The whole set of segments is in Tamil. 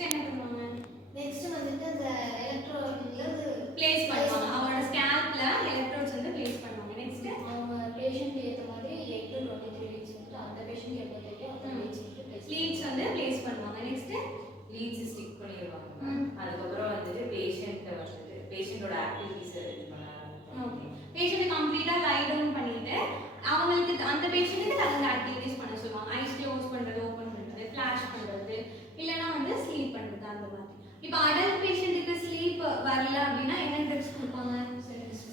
நெக்ஸ்ட் என்ன பண்ணுவாங்க? நெக்ஸ்ட் வந்துட்டு அந்த எலக்ட்ரோட்ல பிளேஸ் பண்ணுவாங்க. அவங்களோட ஸ்கேல்ப்ல எலக்ட்ரோட்ஸ் வந்து பிளேஸ் பண்ணுவாங்க. நெக்ஸ்ட் அவங்க பேஷண்ட் ஏத்த மாதிரி 8 to 23 வீக்ஸ் வந்து அந்த பேஷண்ட் எப்போ தேவையோ அந்த வீக்ஸ் வந்து லீட்ஸ் வந்து பிளேஸ் பண்ணுவாங்க. நெக்ஸ்ட் லீட்ஸ் ஸ்டிக் பண்ணிடுவாங்க. அதுக்கப்புறம் வந்துட்டு பேஷண்டோட ஆக்டிவிட்டிஸ் இது பண்ணாங்க. ஓகே. பேஷண்ட் கம்ப்ளீட்டா லை டவுன் பண்ணிட்டு அவங்களுக்கு அந்த பேஷண்ட்டுக்கு தகுந்த ஆக்டிவிட்டிஸ் பண்ண சொல்லுவாங்க. ஐஸ் க்ளோஸ் பண்றது, ஓபன் பண்றது, ஃபிளாஷ் பண்றது, இல்லனா வந்து ஸ்லீப் பண்றது அந்த மாதிரி. இப்போ அடல்ட் பேஷண்ட்டுக்கு ஸ்லீப் வரல அப்படின்னா என்ன ட்ரிப்ஸ் கொடுப்பாங்க?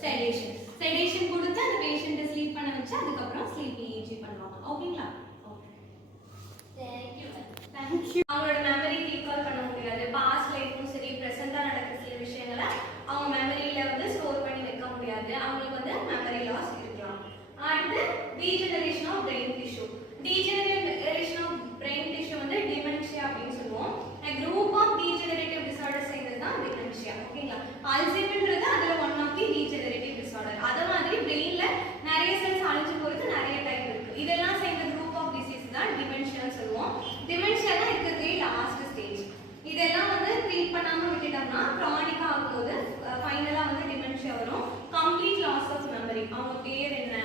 செடேஷன். செடேஷன் கொடுத்து அந்த பேஷண்ட்டை ஸ்லீப் பண்ண வச்சு அதுக்கப்புறம் ஸ்லீப் இஇஜி பண்ணுவாங்க. ஓகேங்களா? ஓகே. தேங்க்யூ. அவங்களோட மெமரி ரீகால் பண்ண முடியாது. பாஸ்ட் லைஃப்பும் சரி ப்ரெசென்ட்டா நடக்கிற சில விஷயங்களை அவங்க மெமரியில வந்து ஸ்டோர் பண்ணி வைக்க முடியாது. அவங்களுக்கு வந்து மெமரி லாஸ் இருக்கலாம். அடுத்து degeneration of brain tissue. Degeneration of brain tissue வந்து டிமென்ஷியா அப்படின்னு சொல்லுவோம். குரூப் ஆஃப் டீஜெனரேட்டிவ் டிசார்டர்ஸ் சேர்ந்தது தான் டிமென்ஷியா. ஓகேங்களா? அல்சைமர்ன்றது அதுல one of the degenerative disorder. அதே மாதிரி பிரெயின்ல நிறைய செல்ஸ் அழிஞ்சு போறது நிறைய டைப் இருக்கு. இதெல்லாம் சேர்ந்த குரூப் ஆஃப் டிசீஸ் தான் டிமென்ஷியான்னு சொல்லுவோம். டிமென்ஷியா தான் இருக்கிறதே லாஸ்ட் ஸ்டேஜ். இதெல்லாம் வந்து ட்ரீட் பண்ணாம விட்டுட்டோம்னா கிரானிக்கா ஆகும்போது ஃபைனலா வந்து டிமென்ஷியா வரும். Complete loss of memory. அவங்க பேர் என்ன,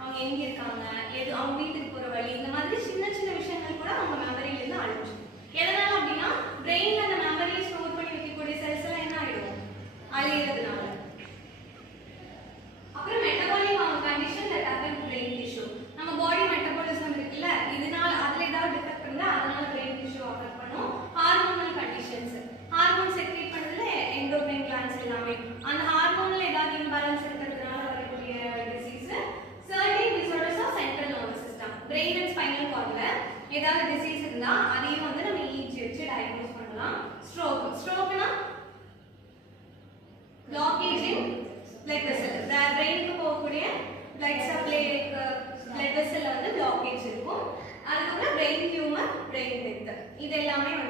அவங்க எங்க இருக்காங்க, எது அவங்க வீட்டுக்கு போற வழி, இந்த மாதிரி சின்ன சின்ன விஷயங்கள் கூட அவங்க மெமரியில இருந்து அழிஞ்சு. எதனால அப்படின்னா பிரெயின்ல அந்த மெமரியை ஸ்டோர் பண்ணி வைக்கக்கூடிய செல்ஸ் எல்லாம் என்ன ஆயிடும்? அழியறதுனால. அப்புறம் metabolic condition that affect brain tissue. நம்ம பாடி மெட்டபாலிசம் இருக்குல்ல, இதனால அதுல ஏதாவது டிஃபெக்ட் இருந்தா அதனால பிரெயின் டிஷ்யூ அஃபெக்ட் பண்ணும். Hormonal conditions. ஹார்மோன் செக்ரீட் பண்றதுல எண்டோக்ரைன் கிளாண்ட்ஸ் எல்லாமே. அந்த ஹார்மோனல் ஏதாவது இம்பேலன்ஸ் இருக்கிறதுனால வரக்கூடிய disease. Certain disorders of central nervous system. Brain and spinal கார்ட்ல ஏதாவது டிசீஸ் இருந்தா அதையும் வந்து நம்ம இஇஜி வச்சு டயக்னோஸ் பண்ணலாம். ஸ்ட்ரோக். ஸ்ட்ரோக்னா பிளாக்கேஜ் இன் blood vessel. பிரெயினுக்கு போகக்கூடிய blood supply blood vessel வந்து பிளாக்கேஜ் இருக்கும். அதுக்கப்புறம் பிரெயின் டியூமர், பிரெயின் டெத், இது எல்லாமே வந்து